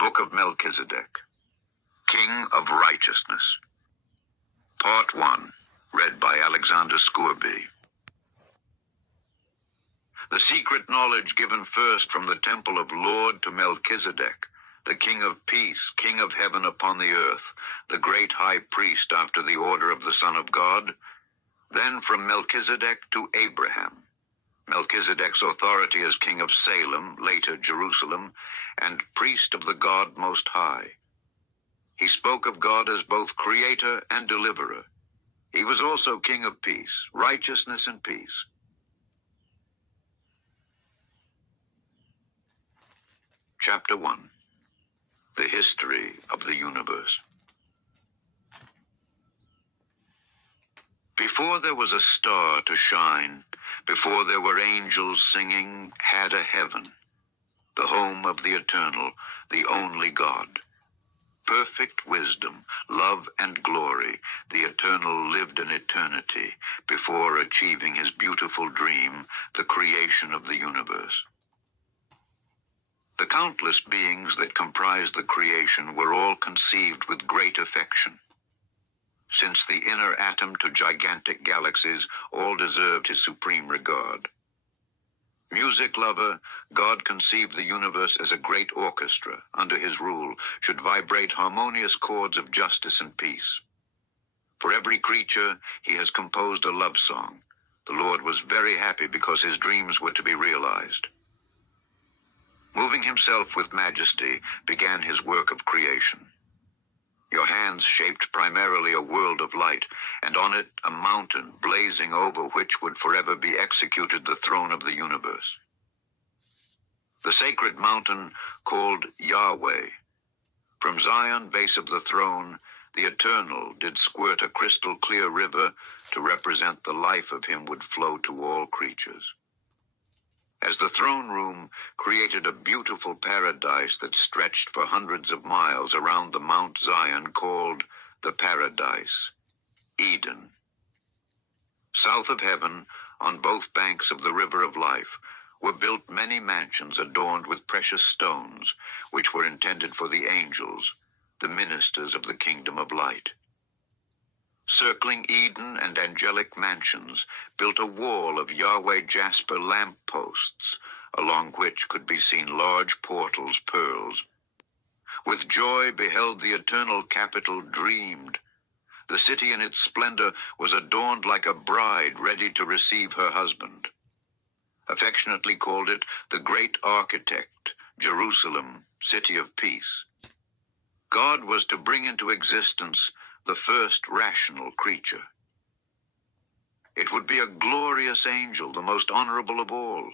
Book of Melchizedek, King of Righteousness. Part 1, read by Alexander Scourby. The secret knowledge given first from the temple of Lord to Melchizedek, the King of Peace, King of heaven upon the earth, the great high priest after the order of the Son of God, then from Melchizedek to Abraham. Melchizedek's authority as king of Salem, later Jerusalem, and priest of the God Most High. He spoke of God as both creator and deliverer. He was also king of peace, righteousness and peace. Chapter 1. The History of the Universe. Before there was a star to shine, before there were angels singing, had a heaven, the home of the eternal, the only God. Perfect wisdom, love and glory, the eternal lived in eternity before achieving his beautiful dream, the creation of the universe. The countless beings that comprised the creation were all conceived with great affection. Since the inner atom to gigantic galaxies, all deserved his supreme regard. Music lover, God conceived the universe as a great orchestra, under his rule, should vibrate harmonious chords of justice and peace. For every creature, he has composed a love song. The Lord was very happy because his dreams were to be realized. Moving himself with majesty, began his work of creation. Your hands shaped primarily a world of light, and on it a mountain blazing over which would forever be executed the throne of the universe. The sacred mountain called Yahweh. From Zion, base of the throne, the Eternal did squirt a crystal clear river to represent the life of him would flow to all creatures. As the throne room created a beautiful paradise that stretched for hundreds of miles around the Mount Zion called the Paradise, Eden. South of heaven, on both banks of the River of Life, were built many mansions adorned with precious stones, which were intended for the angels, the ministers of the kingdom of light. Circling Eden and angelic mansions, built a wall of Yahweh jasper lamp posts, along which could be seen large portals, pearls. With joy beheld the eternal capital dreamed. The city in its splendor was adorned like a bride ready to receive her husband. Affectionately called it the great architect, Jerusalem, city of peace. God was to bring into existence the first rational creature. It would be a glorious angel, the most honorable of all.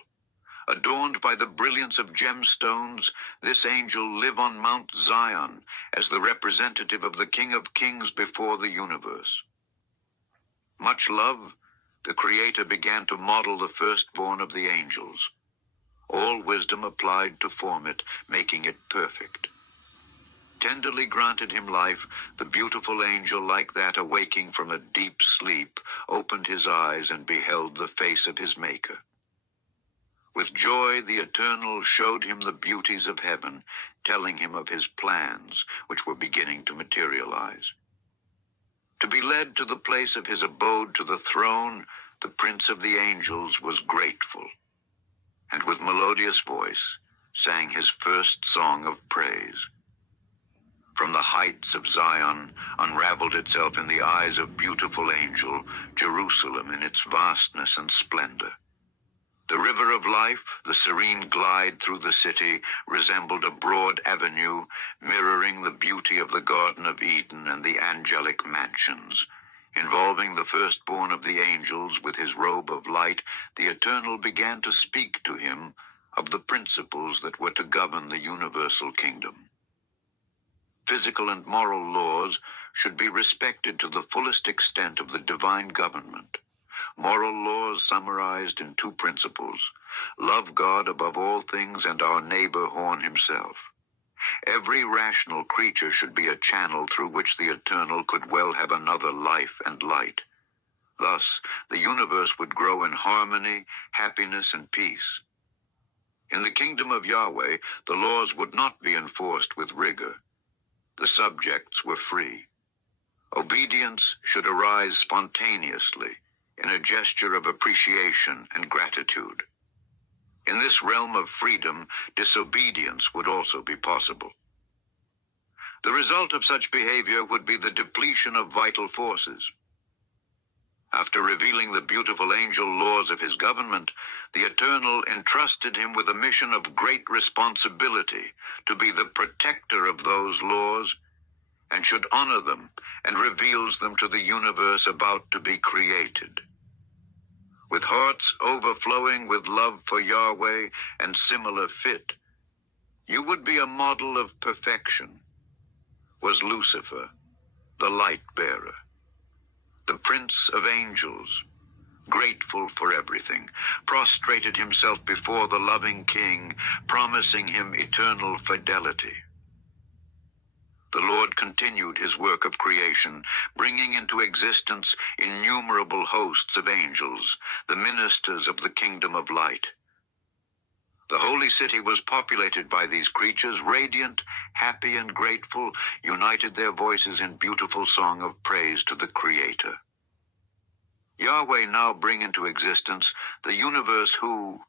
Adorned by the brilliance of gemstones, this angel live on Mount Zion as the representative of the King of Kings before the universe. Much love, the Creator began to model the firstborn of the angels. All wisdom applied to form it, making it perfect. Tenderly granted him life, the beautiful angel, like that awaking from a deep sleep, opened his eyes and beheld the face of his Maker. With joy, the Eternal showed him the beauties of heaven, telling him of his plans, which were beginning to materialize. To be led to the place of his abode, to the throne, the Prince of the Angels was grateful, and with melodious voice sang his first song of praise. From the heights of Zion unraveled itself in the eyes of beautiful angel, Jerusalem in its vastness and splendor. The river of life, the serene glide through the city, resembled a broad avenue, mirroring the beauty of the Garden of Eden and the angelic mansions. Involving the firstborn of the angels with his robe of light, the Eternal began to speak to him of the principles that were to govern the universal kingdom. Physical and moral laws should be respected to the fullest extent of the divine government. Moral laws summarized in two principles: love God above all things and our neighbor Horn himself. Every rational creature should be a channel through which the Eternal could well have another life and light. Thus, the universe would grow in harmony, happiness, and peace. In the kingdom of Yahweh, the laws would not be enforced with rigor. The subjects were free. Obedience should arise spontaneously in a gesture of appreciation and gratitude. In this realm of freedom, disobedience would also be possible. The result of such behavior would be the depletion of vital forces. After revealing the beautiful angel laws of his government, the Eternal entrusted him with a mission of great responsibility to be the protector of those laws and should honor them and reveals them to the universe about to be created. With hearts overflowing with love for Yahweh and similar fit, you would be a model of perfection, was Lucifer, the light bearer, the prince of angels, grateful for everything, prostrated himself before the loving king, promising him eternal fidelity. The Lord continued his work of creation, bringing into existence innumerable hosts of angels, the ministers of the kingdom of light. The holy city was populated by these creatures, radiant, happy, and grateful, united their voices in beautiful song of praise to the Creator. Yahweh now bring into existence the universe who,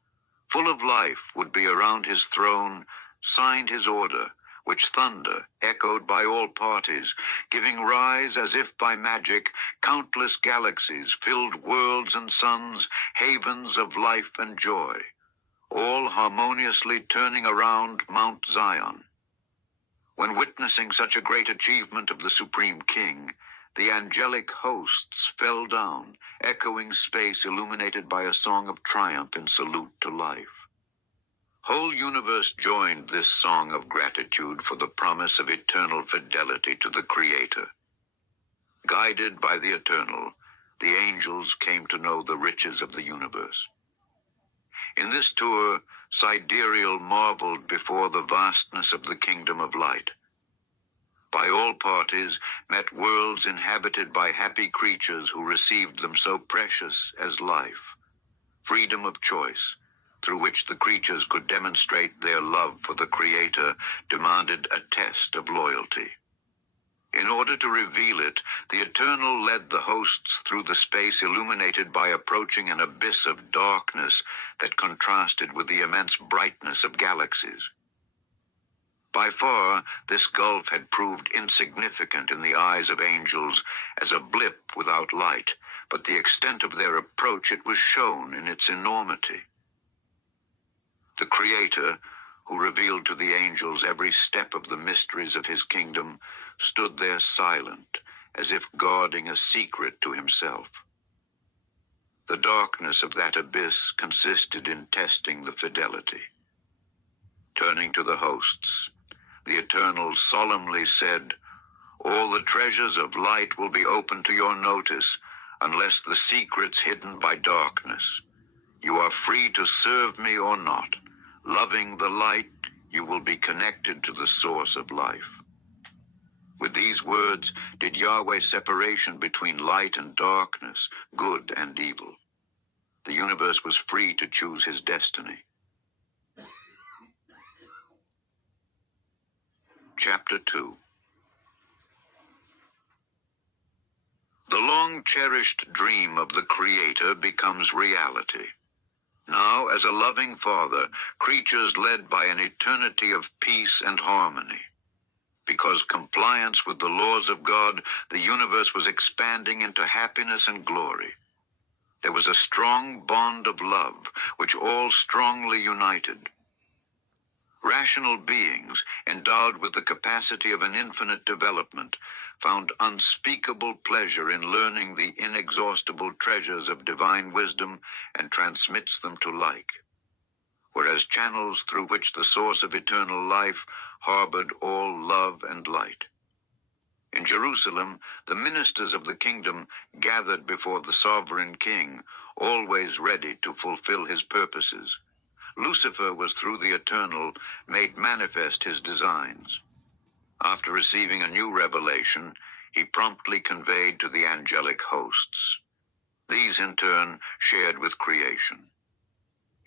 full of life, would be around his throne, signed his order, which thunder echoed by all parties, giving rise, as if by magic, countless galaxies, filled worlds and suns, havens of life and joy, all harmoniously turning around Mount Zion. When witnessing such a great achievement of the Supreme King, the angelic hosts fell down, echoing space illuminated by a song of triumph in salute to life. Whole universe joined this song of gratitude for the promise of eternal fidelity to the Creator. Guided by the Eternal, the angels came to know the riches of the universe. In this tour, Sidereal marveled before the vastness of the kingdom of light. By all parties met worlds inhabited by happy creatures who received them so precious as life, freedom of choice, through which the creatures could demonstrate their love for the Creator, demanded a test of loyalty. In order to reveal it, the Eternal led the hosts through the space illuminated by approaching an abyss of darkness that contrasted with the immense brightness of galaxies. By far, this gulf had proved insignificant in the eyes of angels as a blip without light, but the extent of their approach, it was shown in its enormity. The Creator, who revealed to the angels every step of the mysteries of his kingdom, stood there silent, as if guarding a secret to himself. The darkness of that abyss consisted in testing the fidelity. Turning to the hosts, the Eternal solemnly said, "All the treasures of light will be open to your notice, unless the secrets hidden by darkness. You are free to serve me or not. Loving the light, you will be connected to the source of life." With these words did Yahweh separation between light and darkness, good and evil. The universe was free to choose his destiny. Chapter 2. The long-cherished dream of the Creator becomes reality. Now, as a loving Father, creatures led by an eternity of peace and harmony. Because compliance with the laws of God, the universe was expanding into happiness and glory. There was a strong bond of love, which all strongly united. Rational beings, endowed with the capacity of an infinite development, found unspeakable pleasure in learning the inexhaustible treasures of divine wisdom and transmits them to like, whereas channels through which the source of eternal life harbored all love and light. In Jerusalem, the ministers of the kingdom gathered before the sovereign king, always ready to fulfill his purposes. Lucifer was, through the Eternal, made manifest his designs. After receiving a new revelation, he promptly conveyed to the angelic hosts. These, in turn, shared with creation.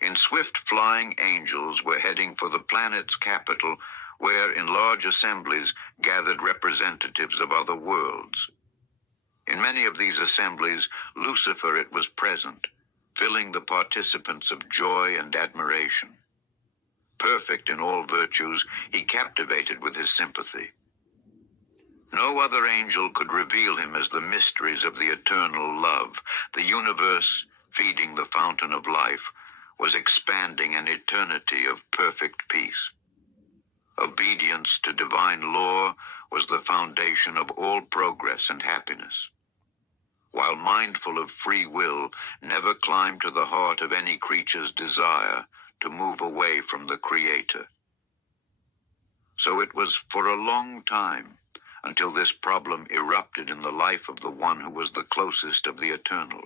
in swift flying angels were heading for the planet's capital, where in large assemblies gathered representatives of other worlds. In many of these assemblies, Lucifer it was present, filling the participants of joy and admiration. Perfect in all virtues, he captivated with his sympathy. No other angel could reveal him as the mysteries of the eternal love. The universe, feeding the fountain of life, was expanding an eternity of perfect peace. Obedience to divine law was the foundation of all progress and happiness. While mindful of free will, never climbed to the heart of any creature's desire to move away from the Creator. So it was for a long time until this problem erupted in the life of the one who was the closest of the eternal.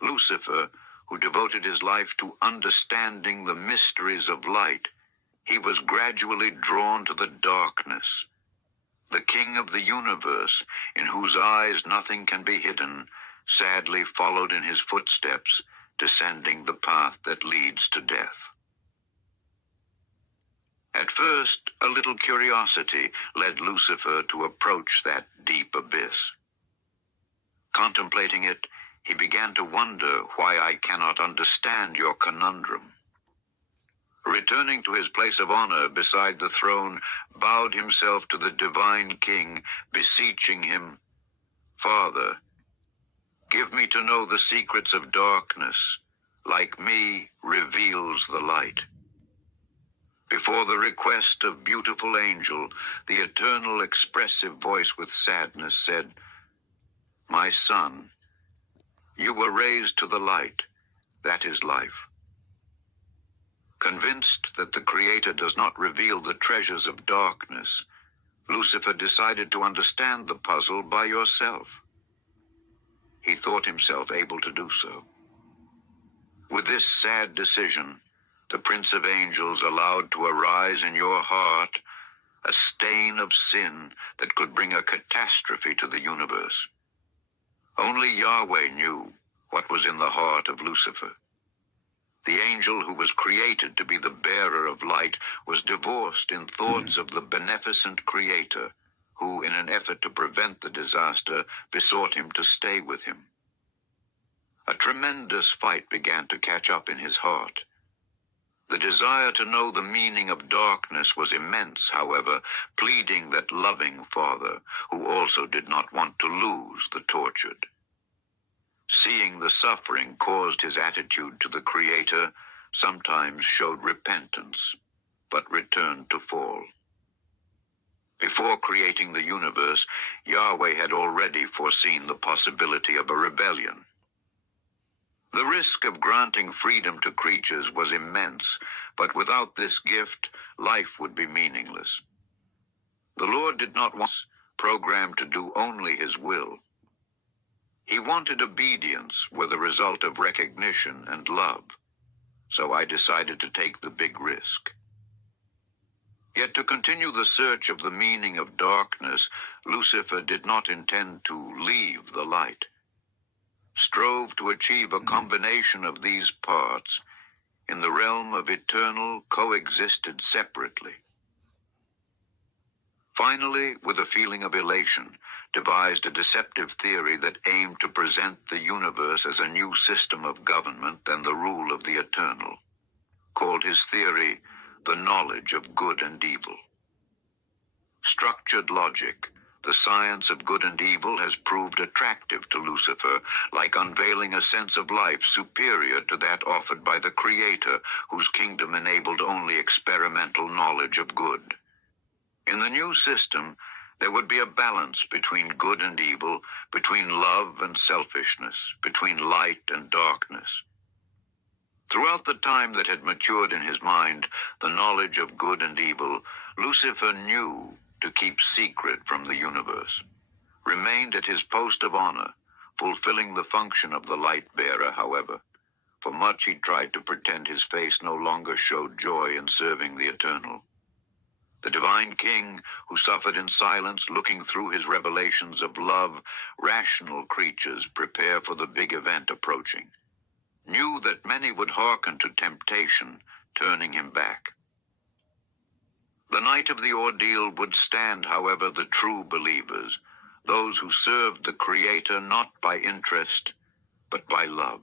Lucifer, who devoted his life to understanding the mysteries of light, he was gradually drawn to the darkness. The king of the universe, in whose eyes nothing can be hidden, sadly followed in his footsteps, descending the path that leads to death. At first, a little curiosity led Lucifer to approach that deep abyss. Contemplating it, he began to wonder why I cannot understand your conundrum. Returning to his place of honor beside the throne, bowed himself to the divine king, beseeching him, "Father, give me to know the secrets of darkness, like me reveals the light." Before the request of beautiful angel, the eternal expressive voice with sadness said, "My son, you were raised to the light. That is life." Convinced that the Creator does not reveal the treasures of darkness, Lucifer decided to understand the puzzle by yourself. He thought himself able to do so. With this sad decision, the Prince of Angels allowed to arise in your heart a stain of sin that could bring a catastrophe to the universe. Only Yahweh knew what was in the heart of Lucifer. The angel who was created to be the bearer of light was divorced in thoughts of the beneficent Creator, who, in an effort to prevent the disaster, besought him to stay with him. A tremendous fight began to catch up in his heart. The desire to know the meaning of darkness was immense, however, pleading that loving Father, who also did not want to lose the tortured. Seeing the suffering caused his attitude to the Creator, sometimes showed repentance, but returned to fall. Before creating the universe, Yahweh had already foreseen the possibility of a rebellion. The risk of granting freedom to creatures was immense, but without this gift, life would be meaningless. The Lord did not want us programmed to do only His will. He wanted obedience with a result of recognition and love, so I decided to take the big risk. Yet to continue the search of the meaning of darkness, Lucifer did not intend to leave the light. Strove to achieve a combination of these parts in the realm of eternal coexisted separately. Finally, with a feeling of elation, devised a deceptive theory that aimed to present the universe as a new system of government and the rule of the eternal, called his theory the knowledge of good and evil. Structured logic, the science of good and evil, has proved attractive to Lucifer, like unveiling a sense of life superior to that offered by the Creator, whose kingdom enabled only experimental knowledge of good. In the new system, there would be a balance between good and evil, between love and selfishness, between light and darkness. Throughout the time that had matured in his mind the knowledge of good and evil, Lucifer knew to keep secret from the universe, remained at his post of honor, fulfilling the function of the light-bearer, however. For much he tried to pretend his face no longer showed joy in serving the eternal. The divine king, who suffered in silence, looking through his revelations of love, rational creatures prepare for the big event approaching. knew that many would hearken to temptation, turning him back. The night of the ordeal would stand, however, the true believers, those who served the Creator not by interest, but by love.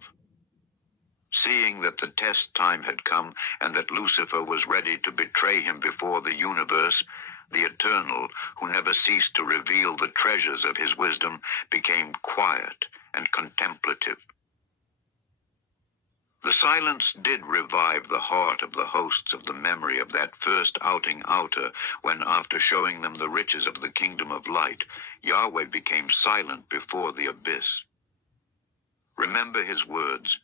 Seeing that the test time had come and that Lucifer was ready to betray him before the universe, the Eternal, who never ceased to reveal the treasures of his wisdom, became quiet and contemplative. The silence did revive the heart of the hosts of the memory of that first outing outer, when, after showing them the riches of the kingdom of light, Yahweh became silent before the abyss. Remember his words,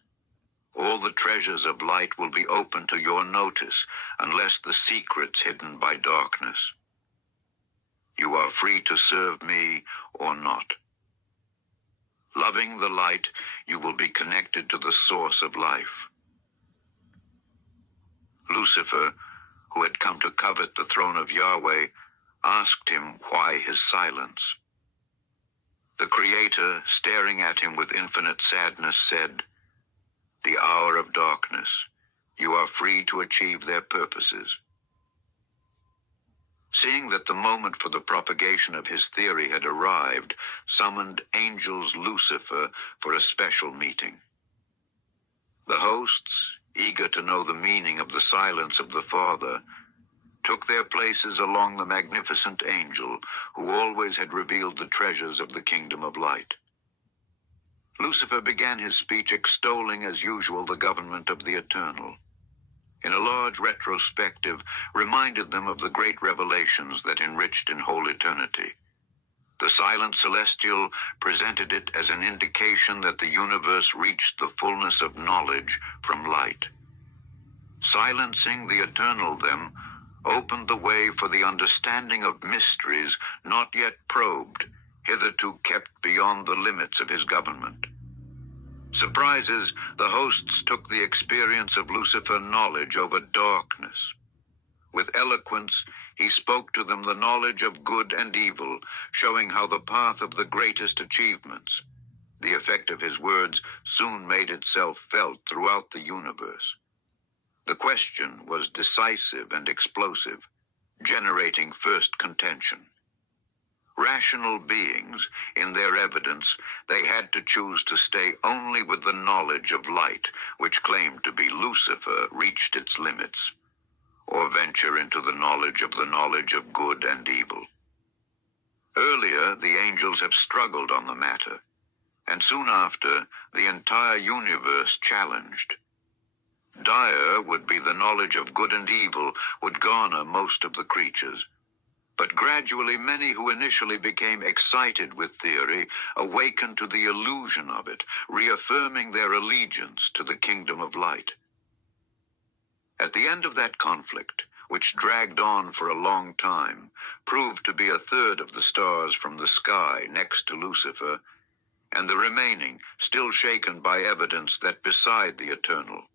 "All the treasures of light will be open to your notice, unless the secrets hidden by darkness. You are free to serve me or not. Loving the light, you will be connected to the source of life." Lucifer, who had come to covet the throne of Yahweh, asked him why his silence. The Creator, staring at him with infinite sadness, said, "The hour of darkness, you are free to achieve their purposes." Seeing that the moment for the propagation of his theory had arrived, summoned angels Lucifer for a special meeting. The hosts, eager to know the meaning of the silence of the Father, took their places along the magnificent angel who always had revealed the treasures of the kingdom of light. Lucifer began his speech extolling as usual the government of the Eternal. In a large retrospective, reminded them of the great revelations that enriched in whole eternity. The silent celestial presented it as an indication that the universe reached the fullness of knowledge from light. Silencing the Eternal, then, opened the way for the understanding of mysteries not yet probed, hitherto kept beyond the limits of his government. Surprises, the hosts took the experience of Lucifer knowledge over darkness. With eloquence, he spoke to them the knowledge of good and evil, showing how the path of the greatest achievements. The effect of his words soon made itself felt throughout the universe. The question was decisive and explosive, generating first contention. Rational beings, in their evidence, they had to choose to stay only with the knowledge of light, which claimed to be Lucifer, reached its limits, or venture into the knowledge of good and evil. Earlier, the angels have struggled on the matter, and soon after, the entire universe challenged. Dire would be the knowledge of good and evil would garner most of the creatures. But gradually many who initially became excited with theory awakened to the illusion of it, reaffirming their allegiance to the kingdom of light. At the end of that conflict, which dragged on for a long time, proved to be a third of the stars from the sky next to Lucifer, and the remaining still shaken by evidence that beside the Eternal.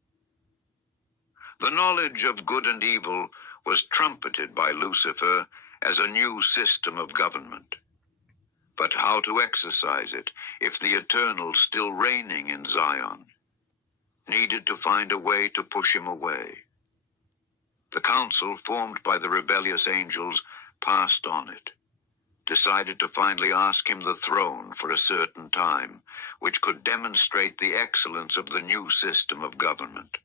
The knowledge of good and evil was trumpeted by Lucifer as a new system of government. But how to exercise it if the Eternal, still reigning in Zion, needed to find a way to push him away? The council formed by the rebellious angels passed on it, decided to finally ask him the throne for a certain time, which could demonstrate the excellence of the new system of government.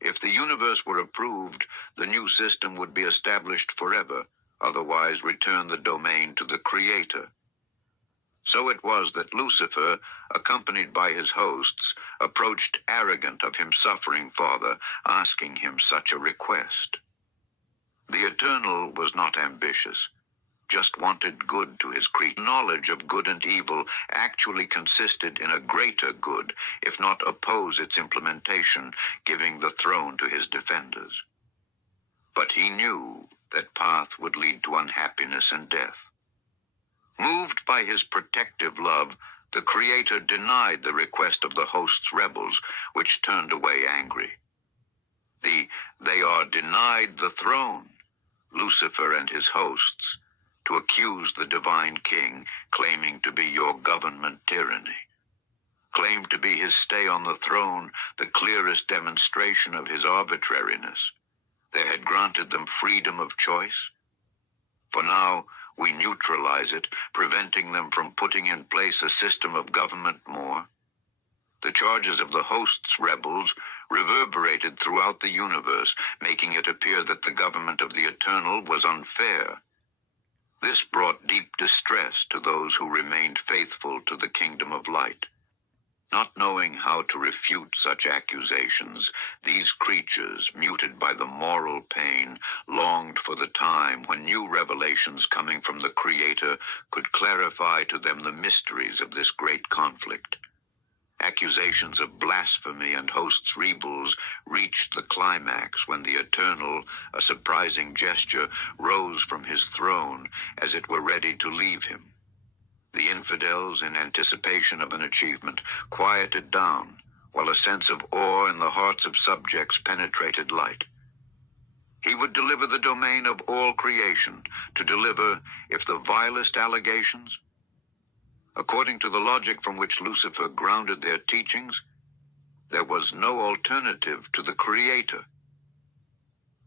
If the universe were approved, the new system would be established forever, otherwise return the domain to the Creator. So it was that Lucifer, accompanied by his hosts, approached arrogant of him suffering Father, asking him such a request. The Eternal was not ambitious, just wanted good to his creature. Knowledge of good and evil actually consisted in a greater good, if not oppose its implementation, giving the throne to his defenders. But he knew that path would lead to unhappiness and death. Moved by his protective love, the Creator denied the request of the host's rebels, which turned away angry. They are denied the throne, Lucifer and his hosts, to accuse the divine king, claiming to be your government tyranny. claimed to be his stay on the throne the clearest demonstration of his arbitrariness. They had granted them freedom of choice. For now, we neutralize it, preventing them from putting in place a system of government more. The charges of the host's rebels reverberated throughout the universe, making it appear that the government of the Eternal was unfair. This brought deep distress to those who remained faithful to the kingdom of light. Not knowing how to refute such accusations, these creatures, muted by the moral pain, longed for the time when new revelations coming from the Creator could clarify to them the mysteries of this great conflict. Accusations of blasphemy and hosts' rebels reached the climax when the Eternal, a surprising gesture, rose from his throne as it were ready to leave him. The infidels, in anticipation of an achievement, quieted down, while a sense of awe in the hearts of subjects penetrated light. He would deliver the domain of all creation, to deliver, if the vilest allegations. According to the logic from which Lucifer grounded their teachings, there was no alternative to the Creator.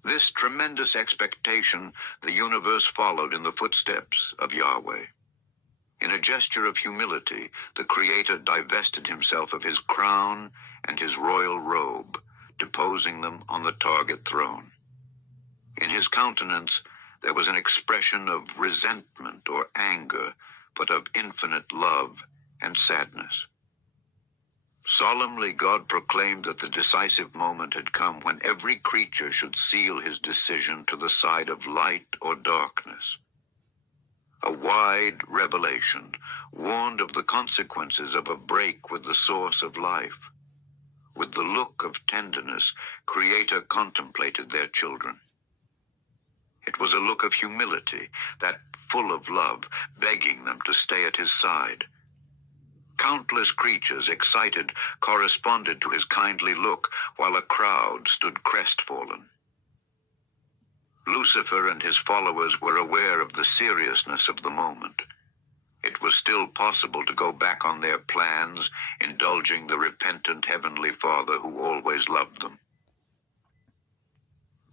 This tremendous expectation the universe followed in the footsteps of Yahweh. In a gesture of humility, the Creator divested himself of his crown and his royal robe, deposing them on the target throne. In his countenance, there was an expression of resentment or anger, but of infinite love and sadness. Solemnly, God proclaimed that the decisive moment had come when every creature should seal his decision to the side of light or darkness. A wide revelation warned of the consequences of a break with the source of life. With the look of tenderness, Creator contemplated their children. It was a look of humility, that full of love, begging them to stay at his side. Countless creatures, excited, corresponded to his kindly look, while a crowd stood crestfallen. Lucifer and his followers were aware of the seriousness of the moment. It was still possible to go back on their plans, indulging the repentant Heavenly Father who always loved them.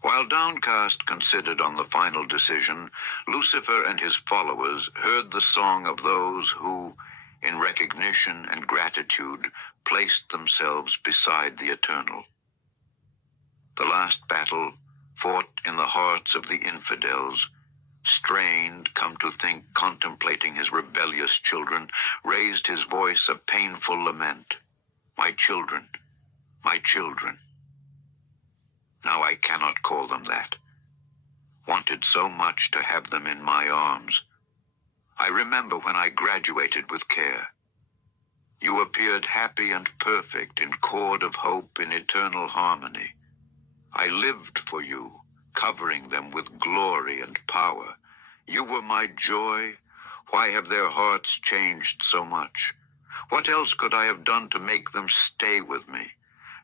While Downcast considered on the final decision, Lucifer and his followers heard the song of those who, in recognition and gratitude, placed themselves beside the Eternal. The last battle, fought in the hearts of the infidels, strained, come to think, contemplating his rebellious children, raised his voice a painful lament. My children, my children. Now I cannot call them that. Wanted so much to have them in my arms. I remember when I graduated with care. You appeared happy and perfect in chord of hope in eternal harmony. I lived for you, covering them with glory and power. You were my joy. Why have their hearts changed so much? What else could I have done to make them stay with me?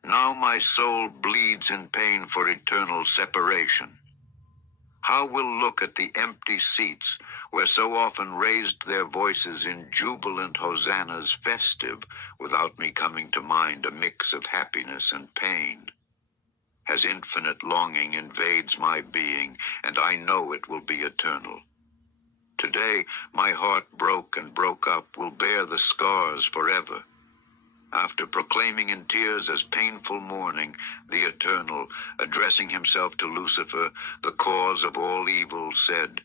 Now my soul bleeds in pain for eternal separation. How will look at the empty seats where so often raised their voices in jubilant hosannas festive, without me coming to mind a mix of happiness and pain? As infinite longing invades my being, and I know it will be eternal. Today, my heart broke and broke up will bear the scars forever. After proclaiming in tears as painful mourning, the Eternal, addressing himself to Lucifer, the cause of all evil, said,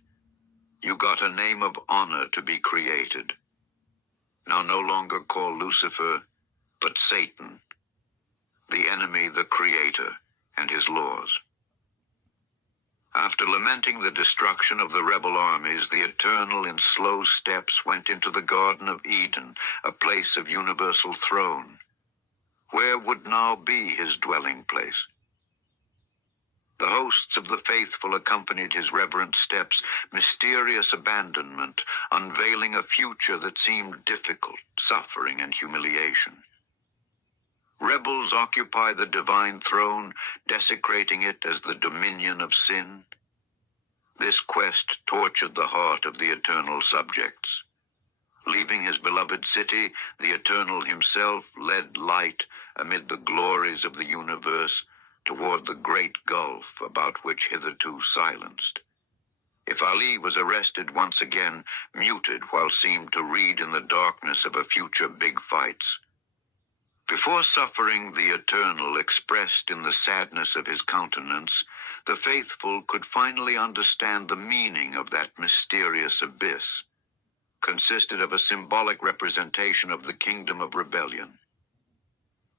You got a name of honor to be created. Now no longer call Lucifer, but Satan, the enemy, the Creator, and his laws. After lamenting the destruction of the rebel armies, the Eternal in slow steps went into the Garden of Eden, a place of universal throne. Where would now be his dwelling place? The hosts of the faithful accompanied his reverent steps, mysterious abandonment, unveiling a future that seemed difficult, suffering, and humiliation. Rebels occupy the divine throne, desecrating it as the dominion of sin. This quest tortured the heart of the eternal subjects. Leaving his beloved city, the Eternal himself led light amid the glories of the universe toward the great gulf about which hitherto silenced. If Ali was arrested once again, muted while seemed to read in the darkness of a future big fights. Before suffering the Eternal expressed in the sadness of his countenance, the faithful could finally understand the meaning of that mysterious abyss, consisted of a symbolic representation of the kingdom of rebellion.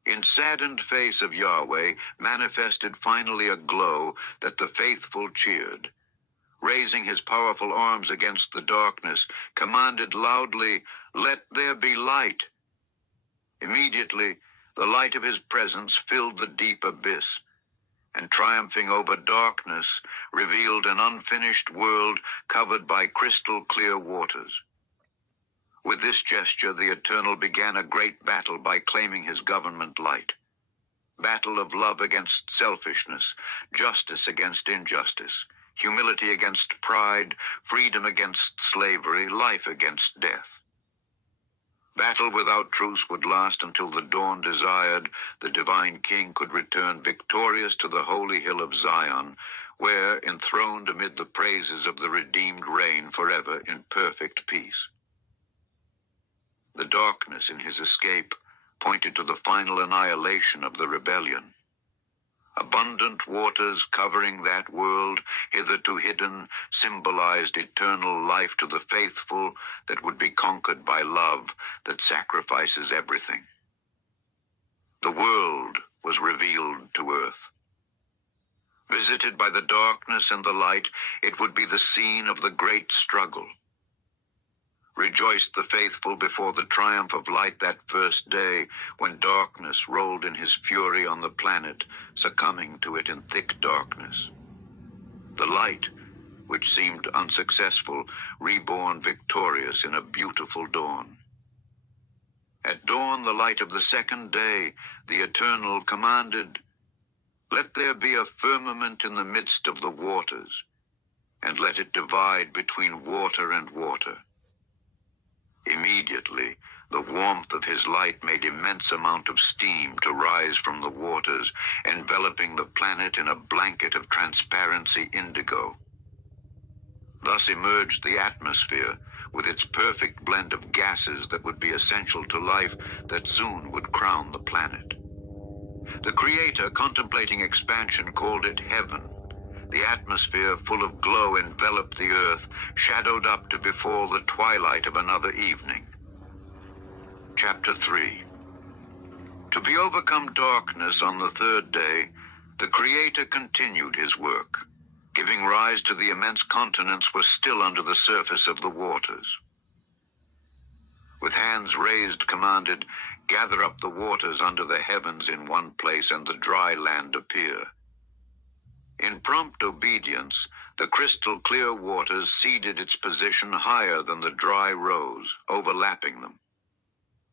In saddened face of Yahweh manifested finally a glow that the faithful cheered. Raising his powerful arms against the darkness, commanded loudly, "Let there be light." Immediately, the light of his presence filled the deep abyss, and triumphing over darkness, revealed an unfinished world covered by crystal-clear waters. With this gesture, the Eternal began a great battle by claiming his government light. Battle of love against selfishness, justice against injustice, humility against pride, freedom against slavery, life against death. Battle without truce would last until the dawn desired the divine king could return victorious to the holy hill of Zion, where, enthroned amid the praises of the redeemed, reign forever in perfect peace. The darkness in his escape pointed to the final annihilation of the rebellion. Abundant waters covering that world, hitherto hidden, symbolized eternal life to the faithful that would be conquered by love that sacrifices everything. The world was revealed to earth. Visited by the darkness and the light, it would be the scene of the great struggle. Rejoiced the faithful before the triumph of light that first day, when darkness rolled in his fury on the planet, succumbing to it in thick darkness. The light, which seemed unsuccessful, reborn victorious in a beautiful dawn. At dawn, the light of the second day, the Eternal commanded, "Let there be a firmament in the midst of the waters, and let it divide between water and water." Immediately, the warmth of his light made immense amount of steam to rise from the waters, enveloping the planet in a blanket of transparency indigo. Thus emerged the atmosphere, with its perfect blend of gases that would be essential to life that soon would crown the planet. The Creator, contemplating expansion, called it heaven. The atmosphere, full of glow, enveloped the earth, shadowed up to befall the twilight of another evening. Chapter 3. To be overcome darkness on the third day, the Creator continued his work, giving rise to the immense continents were still under the surface of the waters. With hands raised, commanded, "Gather up the waters under the heavens in one place, and the dry land appear." In prompt obedience, the crystal-clear waters ceded its position higher than the dry rose, overlapping them.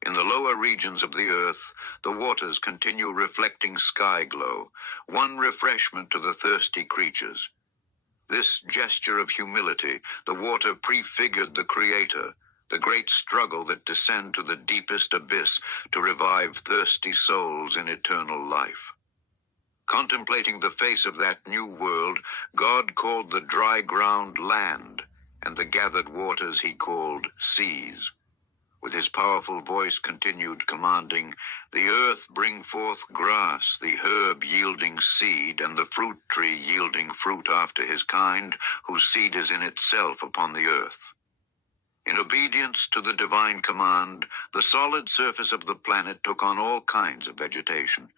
In the lower regions of the earth, the waters continue reflecting sky glow, one refreshment to the thirsty creatures. This gesture of humility, the water prefigured the Creator, the great struggle that descend to the deepest abyss to revive thirsty souls in eternal life. Contemplating the face of that new world, God called the dry ground land, and the gathered waters he called seas. With his powerful voice continued commanding, "The earth bring forth grass, the herb yielding seed, and the fruit tree yielding fruit after his kind, whose seed is in itself upon the earth." In obedience to the divine command, the solid surface of the planet took on all kinds of vegetation.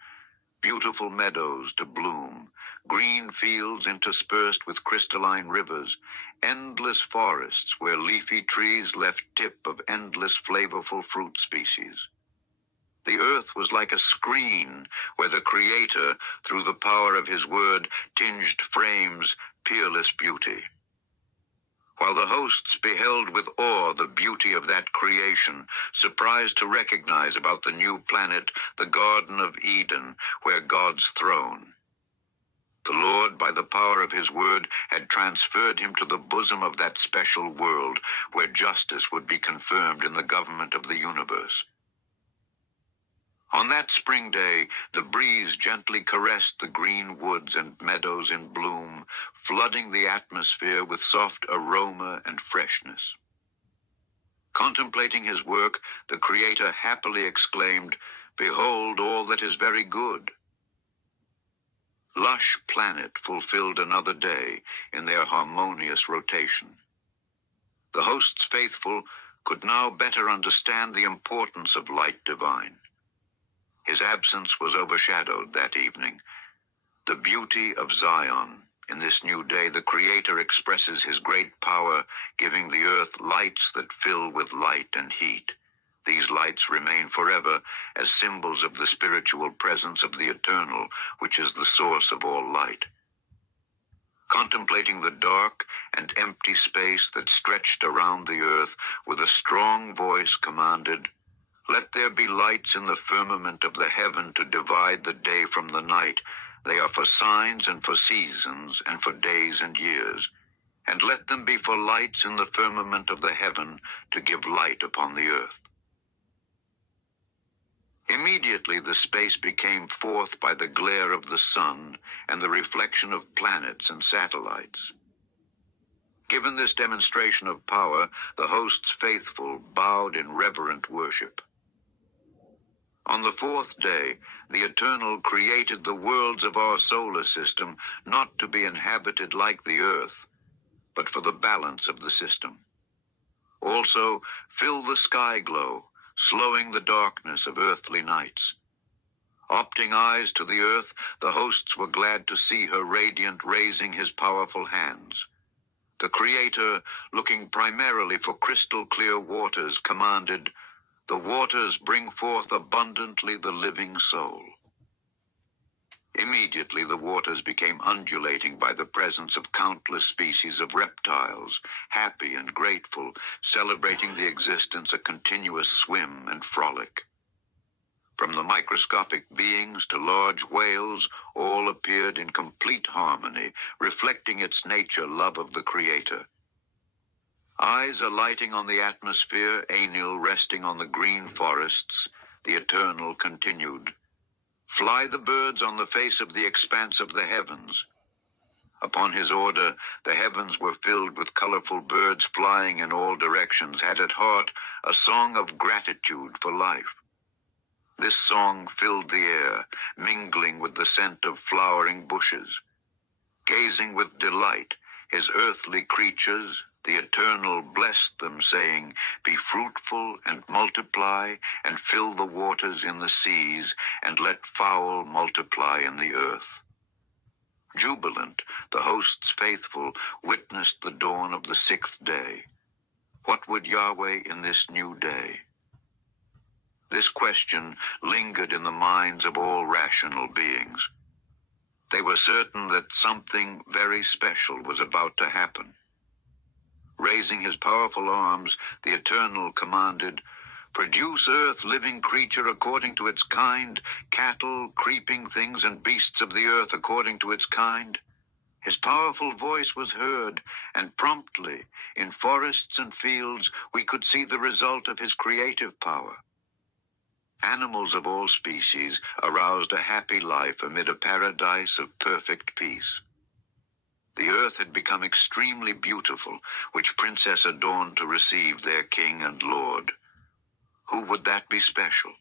Beautiful meadows to bloom, green fields interspersed with crystalline rivers, endless forests where leafy trees left tip of endless flavorful fruit species. The earth was like a screen where the Creator, through the power of his word, tinged frames peerless beauty. While the hosts beheld with awe the beauty of that creation, surprised to recognize about the new planet the Garden of Eden, where God's throne. The Lord, by the power of his word, had transferred him to the bosom of that special world where justice would be confirmed in the government of the universe. On that spring day, the breeze gently caressed the green woods and meadows in bloom, flooding the atmosphere with soft aroma and freshness. Contemplating his work, the Creator happily exclaimed, "Behold all that is very good." Lush planet fulfilled another day in their harmonious rotation. The host's faithful could now better understand the importance of light divine. His absence was overshadowed that evening. The beauty of Zion. In this new day, the Creator expresses his great power, giving the earth lights that fill with light and heat. These lights remain forever as symbols of the spiritual presence of the eternal, which is the source of all light. Contemplating the dark and empty space that stretched around the earth, with a strong voice commanded, "Let there be lights in the firmament of the heaven to divide the day from the night. They are for signs and for seasons and for days and years. And let them be for lights in the firmament of the heaven to give light upon the earth." Immediately the space became forth by the glare of the sun and the reflection of planets and satellites. Given this demonstration of power, the host's faithful bowed in reverent worship. On the fourth day, the Eternal created the worlds of our solar system not to be inhabited like the earth, but for the balance of the system. Also, fill the sky glow, slowing the darkness of earthly nights. Opting eyes to the earth, the hosts were glad to see her radiant, raising his powerful hands. The Creator, looking primarily for crystal-clear waters, commanded, "The waters bring forth abundantly the living soul." Immediately the waters became undulating by the presence of countless species of reptiles, happy and grateful, celebrating the existence a continuous swim and frolic. From the microscopic beings to large whales, all appeared in complete harmony, reflecting its nature love of the Creator. Eyes alighting on the atmosphere, Enil resting on the green forests, the Eternal continued, "Fly the birds on the face of the expanse of the heavens." Upon his order, the heavens were filled with colorful birds flying in all directions, had at heart a song of gratitude for life. This song filled the air, mingling with the scent of flowering bushes. Gazing with delight, his earthly creatures, the Eternal blessed them, saying, "Be fruitful and multiply, and fill the waters in the seas, and let fowl multiply in the earth." Jubilant, the hosts faithful witnessed the dawn of the sixth day. What would Yahweh in this new day? This question lingered in the minds of all rational beings. They were certain that something very special was about to happen. Raising his powerful arms, the Eternal commanded, "Produce earth, living creature according to its kind, cattle, creeping things, and beasts of the earth according to its kind." His powerful voice was heard, and promptly, in forests and fields, we could see the result of his creative power. Animals of all species aroused a happy life amid a paradise of perfect peace. The earth had become extremely beautiful, which Princess adorned to receive their king and lord. Who would that be special?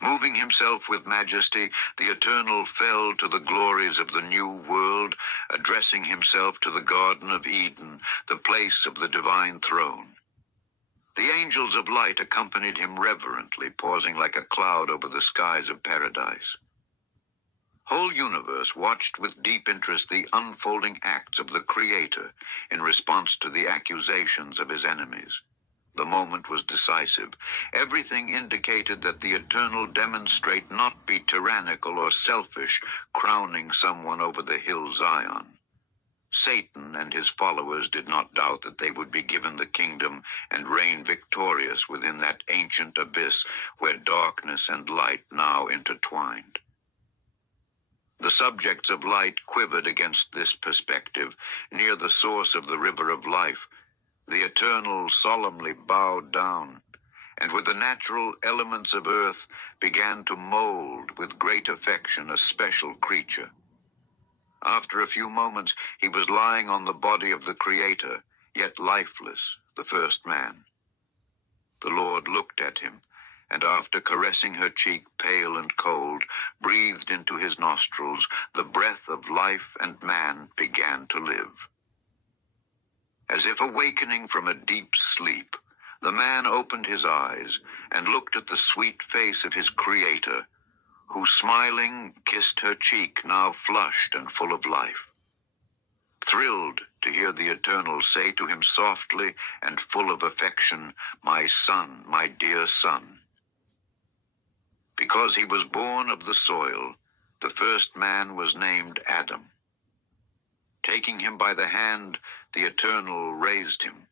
Moving himself with majesty, the Eternal fell to the glories of the new world, addressing himself to the Garden of Eden, the place of the divine throne. The angels of light accompanied him reverently, pausing like a cloud over the skies of paradise. Whole universe watched with deep interest the unfolding acts of the Creator in response to the accusations of his enemies. The moment was decisive. Everything indicated that the Eternal demonstrate not be tyrannical or selfish, crowning someone over the hill Zion. Satan and his followers did not doubt that they would be given the kingdom and reign victorious within that ancient abyss where darkness and light now intertwined. The subjects of light quivered against this perspective. Near the source of the river of life, the Eternal solemnly bowed down, and with the natural elements of earth began to mold with great affection a special creature. After a few moments, he was lying on the body of the Creator, yet lifeless, the first man. The Lord looked at him, and after caressing her cheek, pale and cold, breathed into his nostrils the breath of life, and man began to live. As if awakening from a deep sleep, the man opened his eyes and looked at the sweet face of his Creator, who, smiling, kissed her cheek, now flushed and full of life. Thrilled to hear the Eternal say to him softly and full of affection, "My son, my dear son." Because he was born of the soil, the first man was named Adam. Taking him by the hand, the Eternal raised him.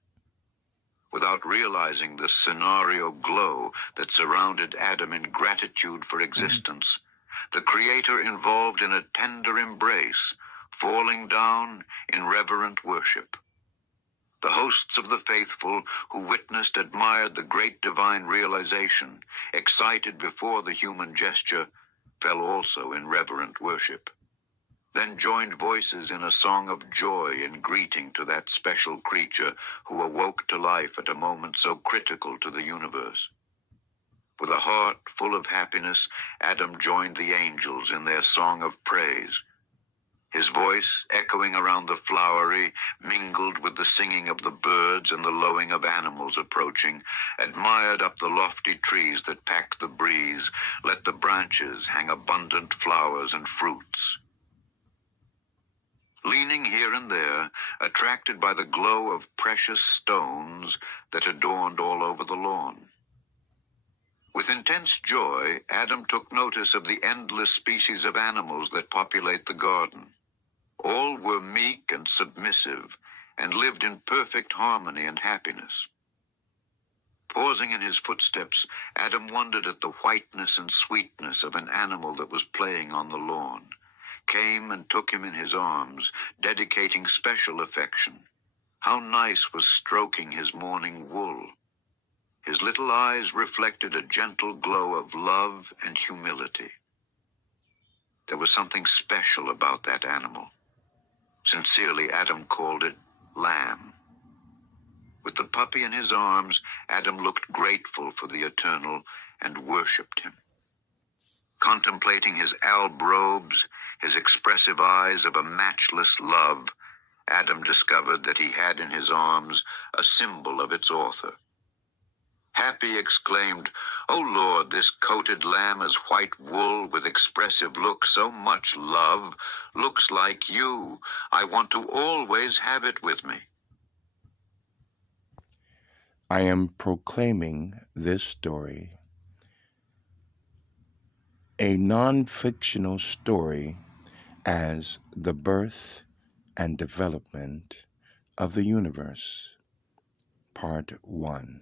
Without realizing the scenario glow that surrounded Adam in gratitude for existence, the Creator involved in a tender embrace, falling down in reverent worship. The hosts of the faithful who witnessed admired the great divine realization, excited before the human gesture, fell also in reverent worship. Then joined voices in a song of joy in greeting to that special creature who awoke to life at a moment so critical to the universe. With a heart full of happiness, Adam joined the angels in their song of praise. His voice, echoing around the flowery, mingled with the singing of the birds and the lowing of animals approaching, admired up the lofty trees that packed the breeze, let the branches hang abundant flowers and fruits. Leaning here and there, attracted by the glow of precious stones that adorned all over the lawn. With intense joy, Adam took notice of the endless species of animals that populate the garden. All were meek and submissive, and lived in perfect harmony and happiness. Pausing in his footsteps, Adam wondered at the whiteness and sweetness of an animal that was playing on the lawn, came and took him in his arms, dedicating special affection. How nice was stroking his morning wool. His little eyes reflected a gentle glow of love and humility. There was something special about that animal. Sincerely, Adam called it Lamb. With the puppy in his arms, Adam looked grateful for the Eternal and worshipped him. Contemplating his alb robes, his expressive eyes of a matchless love, Adam discovered that he had in his arms a symbol of its author. Happy exclaimed, "O Lord, this coated lamb is white wool with expressive look, so much love, looks like you. I want to always have it with me." I am proclaiming this story a non-fictional story as the birth and development of the universe, Part 1.